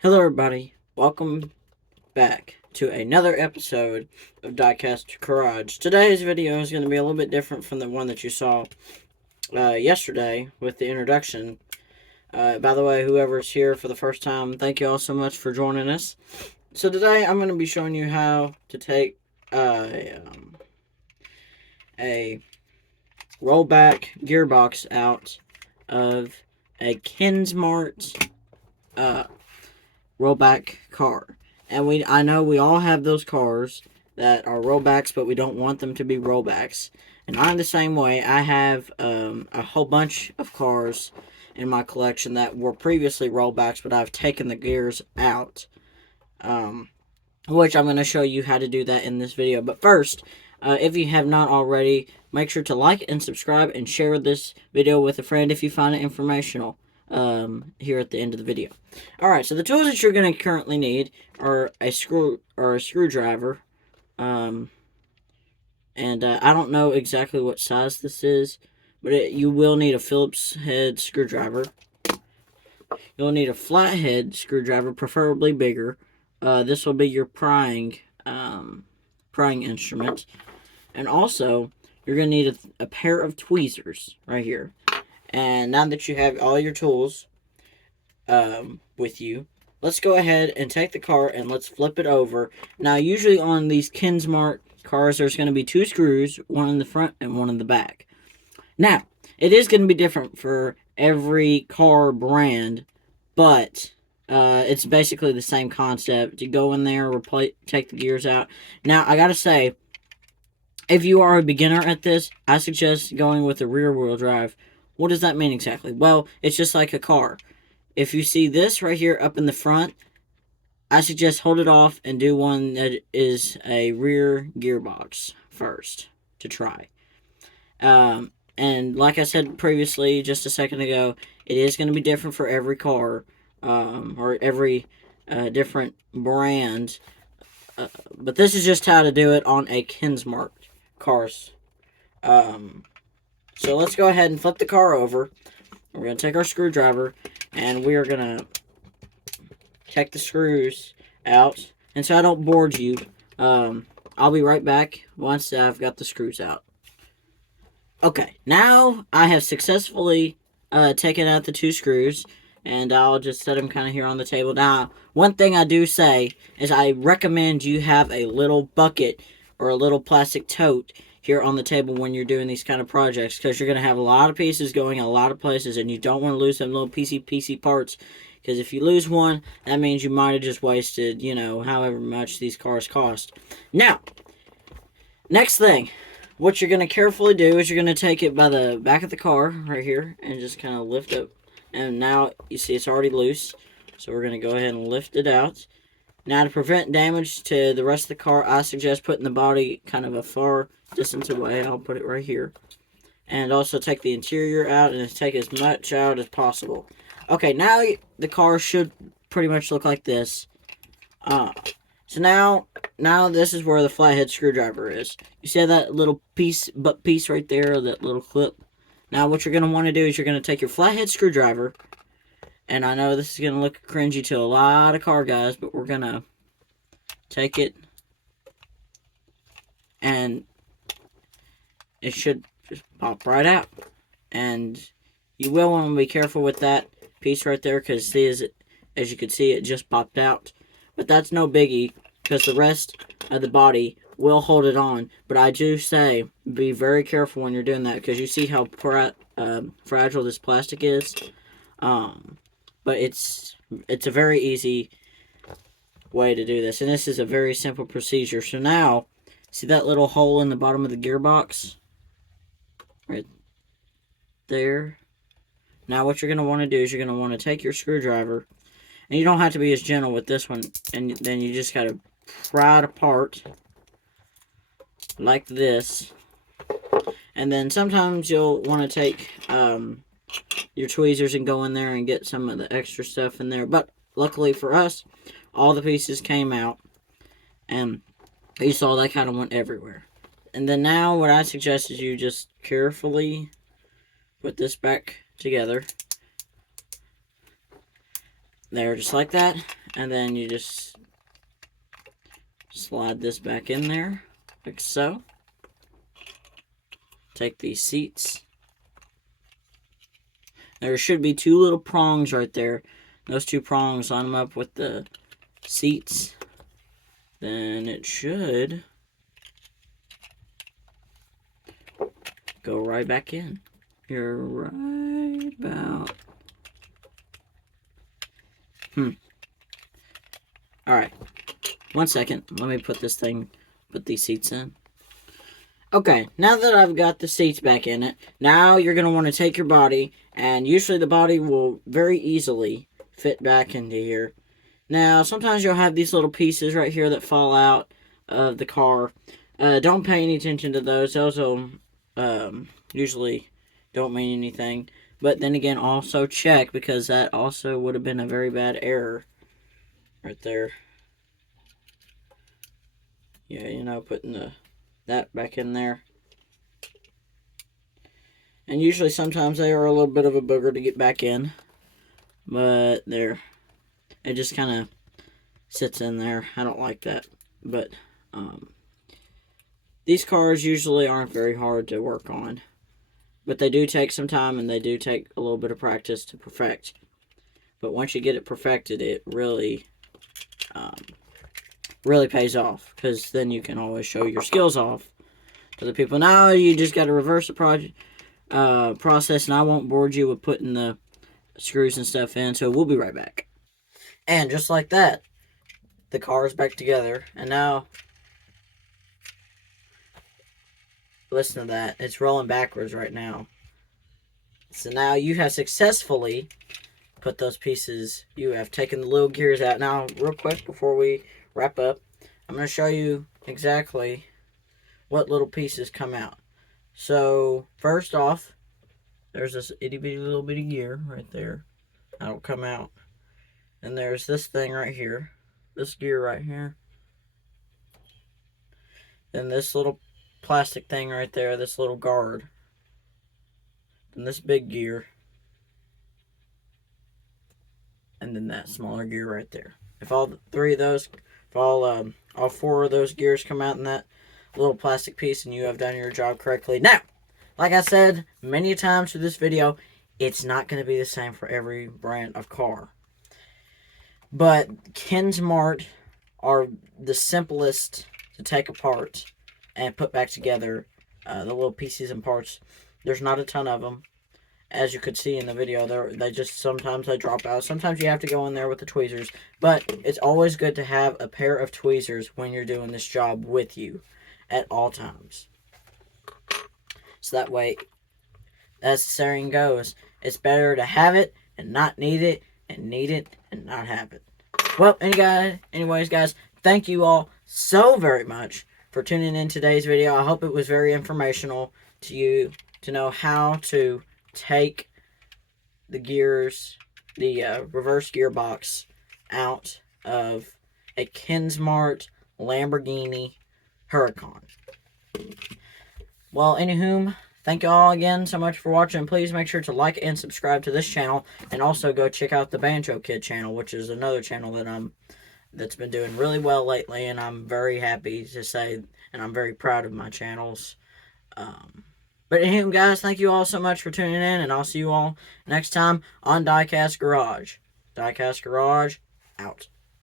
Hello, everybody. Welcome back to another episode of Diecast Garage. Today's video is going to be a little bit different from the one that you saw yesterday with the introduction. By the way, whoever's here for the first time, thank you all so much for joining us. So today I'm going to be showing you how to take a rollback gearbox out of a Kinsmart rollback car. And I know we all have those cars that are rollbacks, but we don't want them to be rollbacks. And I'm the same way. I have a whole bunch of cars in my collection that were previously rollbacks, but I've taken the gears out. Which I'm going to show you how to do that in this video. But first, if you have not already, make sure to like and subscribe and share this video with a friend if you find it informational. Here at the end of the video. Alright, so the tools that you're going to currently need are a screwdriver. And I don't know exactly what size this is, but you will need a Phillips head screwdriver. You'll need a flathead screwdriver, preferably bigger. This will be your prying instrument. And also, you're going to need a pair of tweezers right here. And now that you have all your tools with you, let's go ahead and take the car and let's flip it over. Now, usually on these Kinsmart cars, there's going to be two screws, one in the front and one in the back. Now, it is going to be different for every car brand, but it's basically the same concept. You go in there, take the gears out. Now, I got to say, if you are a beginner at this, I suggest going with a rear-wheel drive. What does that mean exactly? Well, it's just like a car. If you see this right here up in the front, I suggest hold it off and do one that is a rear gearbox first to try. And like I said previously, just a second ago, it is going to be different for every car or every different brand. But this is just how to do it on a Kinsmart cars. So let's go ahead and flip the car over. We're going to take our screwdriver, and we are going to take the screws out. And so I don't bore you, I'll be right back once I've got the screws out. Okay, now I have successfully taken out the two screws, and I'll just set them kind of here on the table. Now, one thing I do say is I recommend you have a little bucket or a little plastic tote here on the table when you're doing these kind of projects, because you're going to have a lot of pieces going a lot of places, and you don't want to lose them little PC parts, because if you lose one, that means you might have just wasted, however much these cars cost. Now, next thing, what you're going to carefully do is you're going to take it by the back of the car right here and just kind of lift up, and now you see it's already loose, so we're going to go ahead and lift it out. Now, to prevent damage to the rest of the car, I suggest putting the body kind of a far distance away. I'll put it right here. And also take the interior out and take as much out as possible. Okay, now the car should pretty much look like this. So now this is where the flathead screwdriver is. You see that little piece right there, that little clip? Now what you're going to want to do is you're going to take your flathead screwdriver. And I know this is going to look cringy to a lot of car guys, but we're going to take it, and it should just pop right out. And you will want to be careful with that piece right there, because as you can see, it just popped out. But that's no biggie, because the rest of the body will hold it on. But I do say, be very careful when you're doing that, because you see how fragile this plastic is. But it's a very easy way to do this. And this is a very simple procedure. So now, see that little hole in the bottom of the gearbox? Right there. Now what you're going to want to do is you're going to want to take your screwdriver. And you don't have to be as gentle with this one. And then you just got to pry it apart. Like this. And then sometimes you'll want to take your tweezers and go in there and get some of the extra stuff in there. But luckily for us, all the pieces came out, and you saw that kind of went everywhere. And then now what I suggest is you just carefully put this back together. There, just like that. and then you just slide this back in there, like so. Take these seats. There should be two little prongs right there. Those two prongs, line them up with the seats. Then it should go right back in. You're right about... Alright. 1 second. Let me put these seats in. Okay, now that I've got the seats back in it, now you're going to want to take your body, and usually the body will very easily fit back into here. Now, sometimes you'll have these little pieces right here that fall out of the car. Don't pay any attention to those. Those will usually don't mean anything. But then again, also check, because that also would have been a very bad error right there. Yeah, you know, putting that back in there. And usually sometimes they are a little bit of a booger to get back in. But there. It just kind of sits in there. I don't like that. But these cars usually aren't very hard to work on. But they do take some time, and they do take a little bit of practice to perfect. But once you get it perfected, it really pays off, because then you can always show your skills off to the people. Now you just got to reverse the process, and I won't bore you with putting the screws and stuff in, so we'll be right back. And just like that, the car is back together, and now listen to that, it's rolling backwards right now. So now you have successfully put those pieces, you have taken the little gears out. Now, real quick, before we wrap up, I'm going to show you exactly what little pieces come out. So, first off, there's this itty-bitty little bitty gear right there. That'll come out. And there's this thing right here. This gear right here. Then this little plastic thing right there, this little guard. Then this big gear. And then that smaller gear right there. If all three of those, if all four of those gears come out in that little plastic piece, and you have done your job correctly. Now, like I said many times for this video, it's not going to be the same for every brand of car. But Kinsmart are the simplest to take apart and put back together. The little pieces and parts. There's not a ton of them. As you could see in the video, sometimes they drop out. Sometimes you have to go in there with the tweezers. But it's always good to have a pair of tweezers when you're doing this job with you at all times. So that way, as the saying goes, it's better to have it and not need it, and need it and not have it. Well, anyways, guys, thank you all so very much for tuning in today's video. I hope it was very informational to you to know how to take the gears, the reverse gearbox out of a Kinsmart Lamborghini Huracan. Well, anywho, thank you all again so much for watching. Please make sure to like and subscribe to this channel, and also go check out the Banjo Kid channel, which is another channel that's been doing really well lately, and I'm very happy to say, and I'm very proud of my channels. But anyway, guys, thank you all so much for tuning in, and I'll see you all next time on Diecast Garage. Diecast Garage, out.